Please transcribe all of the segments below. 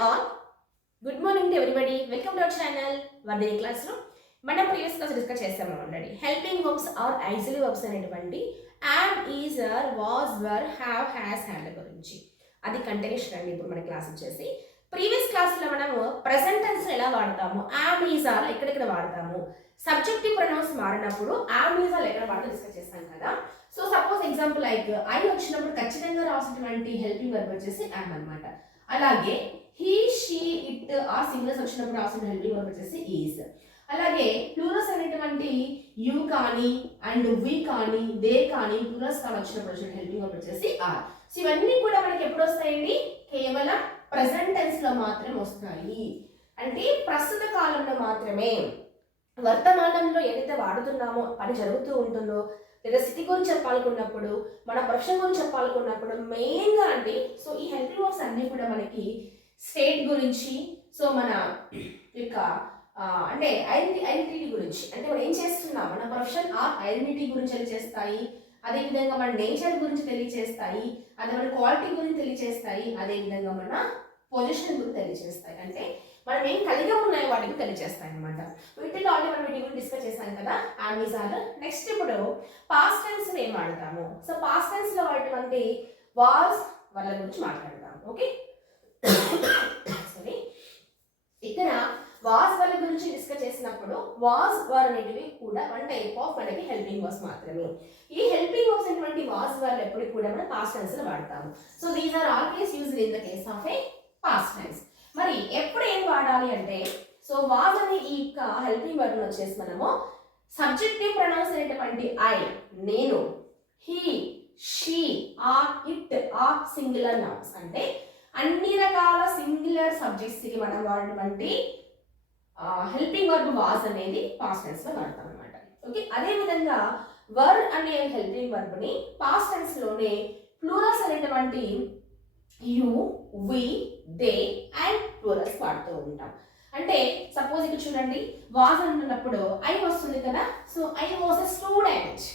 all. Good morning to everybody. Welcome to our channel. Vardhini Classroom. మనం previous class discuss చేసాము already. Helping verbs or auxiliary verbs అనేటువంటి am, is, are, was, were, have, has, had గురించి. అది continuation అండి. ఇప్పుడు మన class వచ్చేసి previous క్లాస్లో మనము ప్రెసెంట్ టెన్స్ ఎలా వాడతాము, am, is, are ఎక్కడెక్కడ వాడతాము, సబ్జెక్టివ్ ప్రొనౌన్స్ మారినప్పుడు am, is, are ఎక్కడ వాడతాం డిస్కస్ చేస్తాం కదా. So suppose example like I వచ్చినప్పుడు ఖచ్చితంగా రాసినటువంటి హెల్పింగ్ వర్బ్ వచ్చేసి am అన్నమాట. అలాగే హీ, షీ, ఇట్ ఆ సింగులర్స్ వచ్చినప్పుడు రాసిన హెల్పింగ్ వర్బ్ వచ్చేసి ఈజ్. అలాగే ప్లూరల్స్ అనేటువంటి యూ కానీ అండ్ వి కానీ దే కానీ ప్లూరల్స్ కానీ వచ్చినప్పుడు వచ్చిన హెల్పింగ్ వర్బ్ వచ్చేసి ఆర్. సో ఇవన్నీ కూడా మనకి ఎప్పుడు వస్తాయండి, కేవలం ప్రెసెంట్ టెన్స్ లో మాత్రమే వస్తాయి. అంటే ప్రస్తుత కాలంలో మాత్రమే, వర్తమానంలో ఏదైతే వాడుతున్నామో పని జరుగుతూ ఉంటుందో, లేదా స్థితి గురించి చెప్పాలనుకున్నప్పుడు, మన ప్రొఫెషన్ గురించి చెప్పాలనుకున్నప్పుడు మెయిన్గా అండి. సో ఈ హెల్పింగ్ వర్బ్స్ అన్నీ కూడా మనకి స్టేట్ గురించి, సో మన యొక్క అంటే ఐడెంటిటీ గురించి, అంటే మనం ఏం చేస్తున్నాం, మన ప్రొఫెషన్ ఆ ఐడెంటిటీ గురించి తెలియజేస్తాయి. అదేవిధంగా మన నేచర్ గురించి తెలియజేస్తాయి, అదే మన క్వాలిటీ గురించి తెలియజేస్తాయి, అదేవిధంగా మన పొజిషన్ గురించి తెలియజేస్తాయి. అంటే మనం ఏం కలిగి ఉన్నాయి వాటికి తెలియజేస్తాయి అనమాట. వీటిలో ఆల్రెడీ మనం వీటి గురించి డిస్కస్ చేస్తాం కదా, am, is, are. నెక్స్ట్ ఇప్పుడు పాస్ట్ టెన్స్ ఏం వాడతాము. సో పాస్ట్ టెన్స్ లో వాడేటువంటి వాస్ వాళ్ళ గురించి మాట్లాడతాం. ఓకే, సరే. ఇక్కడ వాస్ వాళ్ళ గురించి డిస్కస్ చేసినప్పుడు వాస్ వర్ అనేటివి కూడా వన్ టైప్ ఆఫ్ మనకి హెల్పింగ్ వర్బ్స్ మాత్రమే. ఈ హెల్పింగ్ వర్బ్స్ అనేటువంటి వాస్ వర్ ఎప్పుడు కూడా మనం పాస్ట్ టెన్స్ లో వాడతాము. So these are always used in the case of a past tense. మరి ఎప్పుడు ఏం వాడాలి అంటే, సో వాస్ అనే ఈ యొక్క హెల్పింగ్ వర్బ్ వచ్చేసి మనము సబ్జెక్టివ్ ప్రొనౌన్స్ అనేటువంటి ఐ, నేను, హీ, షీ, ఆర్, ఇట్ ఆ సింగులర్ నౌన్స్, అంటే అన్ని రకాల సింగులర్ సబ్జెక్ట్స్ కి మనం వాడినటువంటి హెల్పింగ్ వర్బ్ వాస్ అనేది పాస్ట్ టెన్స్ లో వాడతాం అనమాట. ఓకే, అదే విధంగా వర్ అనే హెల్పింగ్ వర్బ్ ని పాస్ట్ టెన్స్ లోనే ప్లూరల్స్ అనేటువంటి you, we, they and plurals వాడుతూ ఉంటాం. అంటే సపోజ్ ఇక్కడ చూడండి, వాస్ అంటున్నప్పుడు ఐ వస్తుంది కదా. So I was a student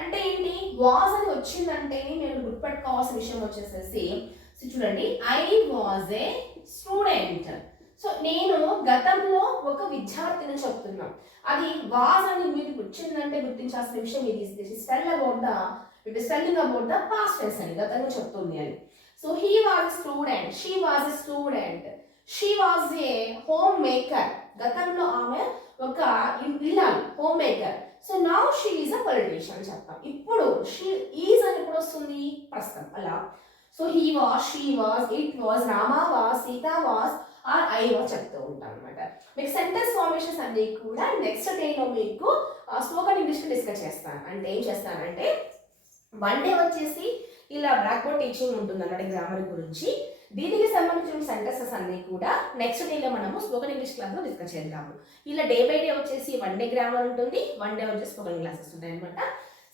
అంటే ఏంటి, వాజ్ అని వచ్చిందంటే నేను గుర్తుపెట్టుకోవాల్సిన విషయం వచ్చేసేసి, సో చూడండి, I was a student. So నేను గతంలో ఒక విద్యార్థిని చెప్తున్నాం. అది వాజ్ అని మీకు వచ్చిందంటే గుర్తించాల్సిన విషయం ఇది. Spelling about the past tense అని, గతంలో చెప్తుంది అని. So he was a student, she was a student, she was a home maker. గతంలో ఆమె ఒక ఇల్లాలు, home maker. So now she is a politician చెప్తాం. ఇప్పుడు షీ ఈజ్ అని ఎప్పుడు వస్తుంది, ప్రస్తుతం అలా. So he was, she was, it was, Rama was, Sita was or I was చెప్తూ ఉంటాం అనమాట. మీకు సెంటెన్స్ ఫార్మేషన్స్ అన్ని కూడా నెక్స్ట్ డేలో మీకు స్పోకెన్ ఇంగ్లీష్ డిస్కస్ చేస్తాను. అంటే ఏం చేస్తానంటే, వన్ డే వచ్చేసి ఇలా బ్లాక్ బోర్డ్ టీచింగ్ ఉంటుంది అన్నమాట గ్రామర్ గురించి. దీనికి సంబంధించిన సెంటెన్సెస్ అన్ని కూడా నెక్స్ట్ డేలో మనము స్పోకెన్ ఇంగ్లీష్ క్లాస్లో డిస్కస్ చేద్దాము. ఇలా డే బై డే వచ్చేసి వన్ డే గ్రామర్ ఉంటుంది, వన్ డే వచ్చేసి స్పోకెన్ క్లాసెస్ ఉంటాయి అనమాట.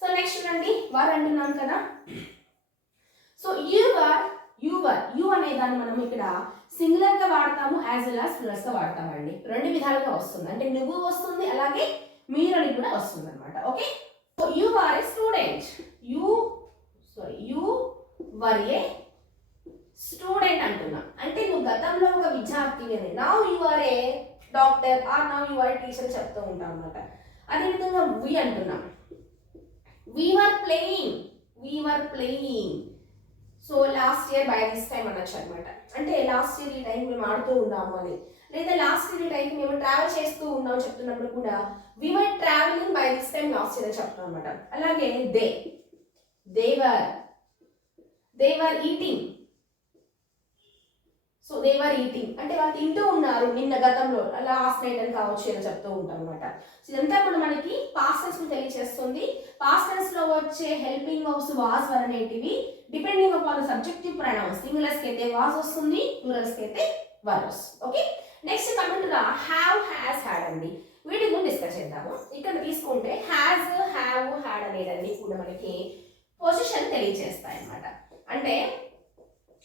సో నెక్స్ట్ రండి, వారు అంటున్నాం కదా. సో యు అనే దాన్ని మనం ఇక్కడ సింగులర్ గా వాడతాము, యాజ్ వెల్ యాజ్ ప్లూరల్స్ గా వాడతామండి. రెండు విధాలుగా వస్తుంది, అంటే నువ్వు వస్తుంది, అలాగే మీరు అని కూడా వస్తుంది అనమాట. Okay, so you are a student, you were a student అంటున్నాం. అంటే నువ్వు గతంలో ఒక విద్యార్థి అని. Now you are a doctor or now you are a teacher చెప్తూ ఉంటాం అనమాట. అదేవిధంగా వి అంటున్నాం, we were playing. So last year by this time అనొచ్చు అనమాట. అంటే లాస్ట్ ఇయర్ ఈ టైం మేము ఆడుతూ ఉన్నాము అని, లేదా లాస్ట్ ఇయర్ ఈ టైంకి మేము ట్రావెల్ చేస్తూ ఉన్నాము చెప్తున్నప్పుడు కూడా we were travelling by this time last year అని చెప్తాం అనమాట. అలాగే they were eating. So they were eating అంటే వాళ్ళు తింటూ ఉన్నారు నిన్న, గతంలో, లాస్ట్ నైట్ అని కావచ్చు అని చెప్తూ ఉంటాం అనమాట. సో ఇదంతా కూడా మనకి పాస్ట్ టెన్స్ తెలియజేస్తుంది. పాస్ట్ టెన్స్ లో వచ్చే హెల్పింగ్ వర్బ్స్ వాస్ వర్ అనేటివి depending upon the subjective pronouns. Singulars కి అయితే వాస్ వస్తుంది, ప్లూరల్స్ కి అయితే వర్ వస్తుంది. Okay, next coming to the have, has, had అండి. వీటి గురించి డిస్కస్ చేద్దాము. ఇక్కడ తీసుకుంటే హ్యాస్, హ్యావ్, హ్యాడ్ అనేవన్నీ కూడా మనకి పొజిషన్ తెలియజేస్తాయి అన్నమాట. అంటే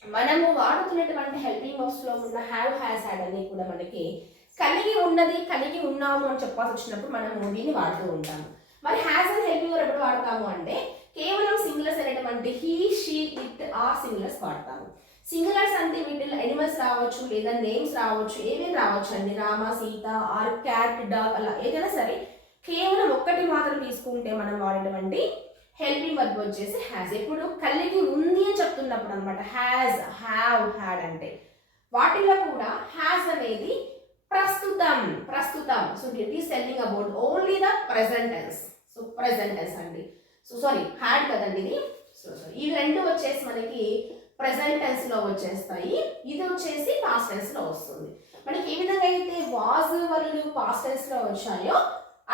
మనము వాడుతున్నటువంటి హెల్పింగ్ వర్బ్స్ లో ఉన్న హ్యావ్, హ్యాస్, హ్యాడ్ అన్ని కూడా మనకి కలిగి ఉన్నది, కలిగి ఉన్నాము అని చెప్పాల్సి వచ్చినప్పుడు మనము దీన్ని వాడుతూ ఉంటాము. మరి హ్యాస్ అని హెల్పింగ్ వర్బ్ ఎప్పుడు వాడతాము అంటే, కేవలం సింగులర్స్ అనేటువంటి హీ, షీ, ఇట్ ఆ సింగులర్స్ వాడతాము. సింగులర్స్ అంటే వీటిలో ఎనిమల్స్ రావచ్చు, లేదా నేమ్స్ రావచ్చు, ఏమేమి రావచ్చు అండి, Rama, Sita, or cat, dog, అలా ఏదైనా సరే. కేవలం ఒక్కటి మాత్రం తీసుకుంటే మనం వాడేటువంటి హెల్పింగ్ వర్బ్ వచ్చేసి హ్యాస్. ఎప్పుడు కలిగి ఉంది అని చెప్తున్నప్పుడు అనమాట. హ్యాస్, హ్యావ్, హ్యాడ్ అంటే వాటిలో కూడా హ్యాస్ అనేది ప్రస్తుతం. So it is telling about only the present tense. So present tense అండి. సో సారీ, హ్యాడ్ కదండి ఇది. సో ఇవి రెండు వచ్చేసి మనకి ప్రెజెంట్ టెన్స్ లో వచ్చేస్తాయి. ఇది వచ్చేసి పాస్ట్ టెన్స్ లో వస్తుంది. మనకి ఏ విధంగా అయితే వాజ్ వాళ్ళు పాస్ట్ టెన్స్ లో వచ్చాయో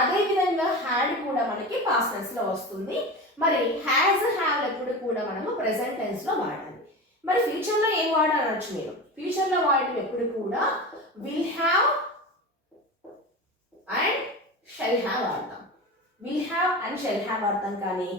అదే విధంగా హ్యాడ్ కూడా మనకి పాస్ట్ టెన్స్ లో వస్తుంది. మరి హ్యాజ్, హ్యావ్ ఎప్పుడు కూడా మనము ప్రెజెంట్ టెన్స్ లో వాడాలి. మరి ఫ్యూచర్ లో ఏం వాడాలనొచ్చు మీరు. ఫ్యూచర్ లో వాడటం ఎప్పుడు కూడా will have and shall have వాడతాం. Will have and shall have వాడతాం, కానీ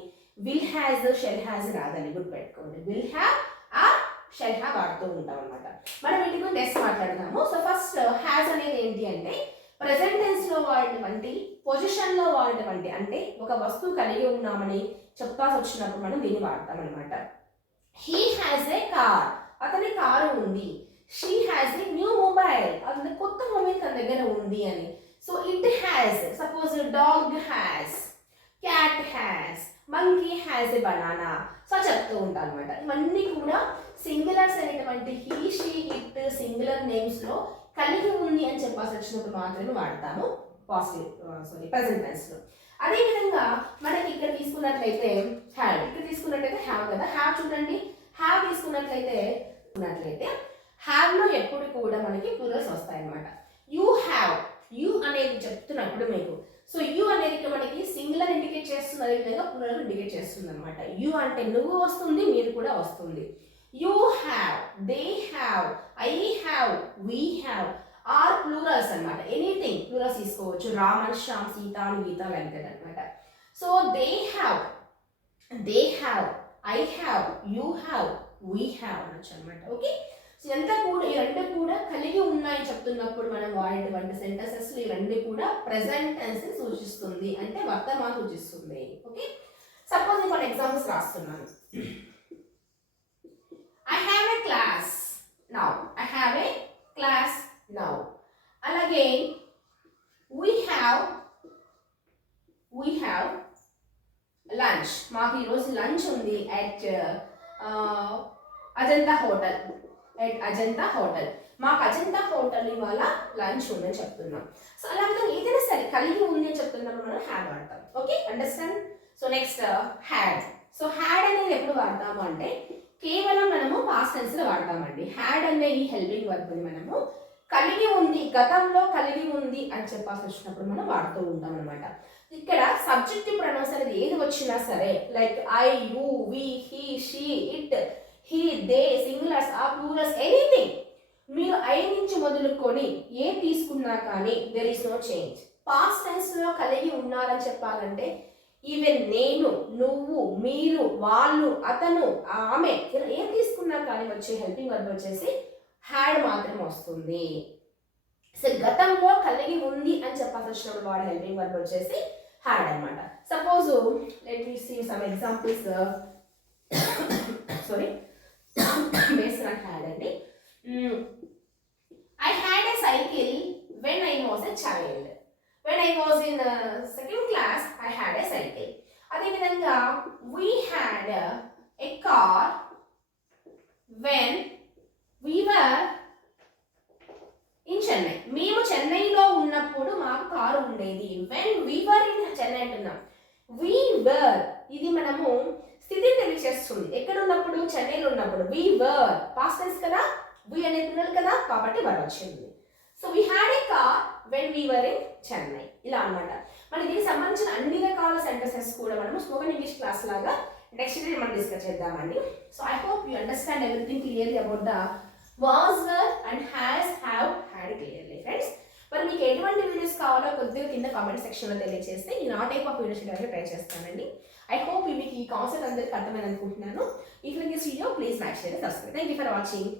విల్ హ్యాజ్, షెల్ హ్యాజ్ రాదని గుర్తుపెట్టుకోండి. Will have or shall have వాడుతూ ఉంటాం అనమాట. మనం వీటి గురించి నెక్స్ట్ మాట్లాడదాము. సో ఫస్ట్ హ్యాజ్ అనేది ఏంటి అంటే ప్రెజెంట్ టెన్స్ లో వాడినటువంటి, పొజిషన్ లో వాడినటువంటి, అంటే ఒక వస్తువు కలిగి ఉన్నామని చెప్పాల్సి వచ్చినప్పుడు మనం దీన్ని వాడతాం అనమాట. హీ హ్యాజ్ ఏ కార్, అతని కారు ఉంది. She has a new mobile, అతని కొత్త మొబైల్ తన దగ్గర ఉంది అని. So it has, suppose dog has, cat has, monkey has a banana. So చెప్తూ ఉంటాం అనమాట. ఇవన్నీ కూడా సింగులర్స్ అనేటువంటి he, she, it singular names లో కలిగి ఉంది అని చెప్పాల్సి వచ్చినప్పుడు మాత్రమే వాడతాము ప్రెజెంట్ టెన్స్ లో. అదేవిధంగా మనకి ఇక్కడ తీసుకున్నట్లయితే హ్యావ్, ఇక్కడ తీసుకున్నట్లయితే హ్యావ్ కదా. హ్యావ్ చూడండి, హ్యావ్ తీసుకున్నట్లయితే హ్యావ్ లో ఎప్పుడు కూడా మనకి ప్లూరల్స్ వస్తాయి అనమాట. యూ హ్యావ్, యూ అనేది చెప్తున్నప్పుడు మీకు, సో యూ అనేది మనకి సింగులర్ ఇండికేట్ చేస్తుంది, అదేవిధంగా ప్లూరల్ ఇండికేట్ చేస్తుంది అనమాట. యూ అంటే నువ్వు వస్తుంది, మీరు కూడా వస్తుంది. You have, they have, I have, we have or plurals అనమాట. ఎనీథింగ్ ప్లూరల్స్ తీసుకోవచ్చు. రామన్, శ్యామ్, సీత, గీత, లైక్ దట్ అనమాట. So they have, I have, you have, we have అనొచ్చు అనమాట. ఓకే, సో ఇదంతా కూడా, ఈ రెండు కూడా కలిగి ఉన్నాయి చెప్తున్నప్పుడు మనం వాడేటువంటి సెంటెన్సెస్ ఈ రెండు కూడా ప్రెజెంట్ టెన్స్ సూచిస్తుంది, అంటే వర్తమానం సూచిస్తుంది. ఓకే, సపోజ్ నేను కొన్ని ఎగ్జాంపుల్స్ రాస్తున్నాను. I have a class now. I have a class now. అలాగే we have lunch. మాకు ఈరోజు లంచ్ ఉంది at అజంతా హోటల్. మాకు అజంతా హోటల్ ఇవాళ లంచ్ ఉందని చెప్తున్నాం. సో అలా విధంగా ఏదైనా సరే కలిగి ఉంది అని చెప్తున్నప్పుడు మనం హ్యావ్ వాడతాం. Okay, understand. So next had. So had అనేది ఎప్పుడు వాడతాము అంటే కేవలం మనము పాస్ట్ టెన్స్ లో వాడతామండి. హ్యాడ్ అనే ఈ హెల్పింగ్ వర్బ్ ని మనము కలిగి ఉంది, గతంలో కలిగి ఉంది అని చెప్పాల్సి వచ్చినప్పుడు మనం వాడుతూ ఉంటాం అనమాట. ఇక్కడ సబ్జెక్టివ్ ప్రొనౌన్స్ అనేది ఏది వచ్చినా సరే, like I, you, we, he, she, it, he, they, singulars ఆ ప్లూరల్స్, ఎనీథింగ్ మీరు ఐ నుంచి మొదలుకొని ఏ తీసుకున్నా కానీ there is no change. Past tense లో కలిగి ఉన్నారని చెప్పాలంటే ఈవెన్ నేను, నువ్వు, మీరు, వాళ్ళు, అతను, ఆమె ఇలా ఏం తీసుకున్నా కానీ వచ్చే హెల్పింగ్ వర్బ్ వచ్చేసి హ్యాడ్ మాత్రం వస్తుంది. సో గతంలో కలిగి ఉంది అని చెప్పాల్సి వచ్చినప్పుడు వాడే హెల్పింగ్ వర్బ్ వచ్చేసి హ్యాడ్ అనమాట. Suppose let me see some examples. Sorry, based on had అండి. I had a cycle when I was a child. When I was in second class, I had a cycle. అదేవిధంగా we had a car when we were in Chennai. మేము చెన్నైలో ఉన్నప్పుడు మాకు car ఉండేది. when we were in Chennai అంటున్నాం. we were ఇది మనము స్థితిని తెలియజేస్తుంది. ఎక్కడ ఉన్నప్పుడు? చెన్నైలో ఉన్నప్పుడు. we were past tense కదా, we అనేది పిల్లలు కదా, కాబట్టి వర్ వచ్చింది. So we had a car when we were in Chennai. ఇలా అన్నమాట. మన దీనికి సంబంధించిన అన్ని రకాల సెంటెన్సెస్ కూడా మనము స్పోకెన్ ఇంగ్లీష్ క్లాస్ లాగా నెక్స్ట్ డే మనం డిస్కస్ చేద్దామండి. So I hope you understand everything clearly about the was, were and has, have, had clearly friends. మరి మీకు ఎటువంటి వీడియోస్ కావాలో కొద్దిగా కింద కామెంట్ సెక్షన్లో తెలియజేస్తే నేను ఆ టైప్ ఆఫ్ వీడియోస్ చేయడానికి ట్రై చేస్తానండి. ఐ హోప్ మీకు ఈ కాన్సెప్ట్ అందరికీ అర్థమైంది అనుకుంటున్నాను. If like this video please like, share, subscribe. Thank you for watching.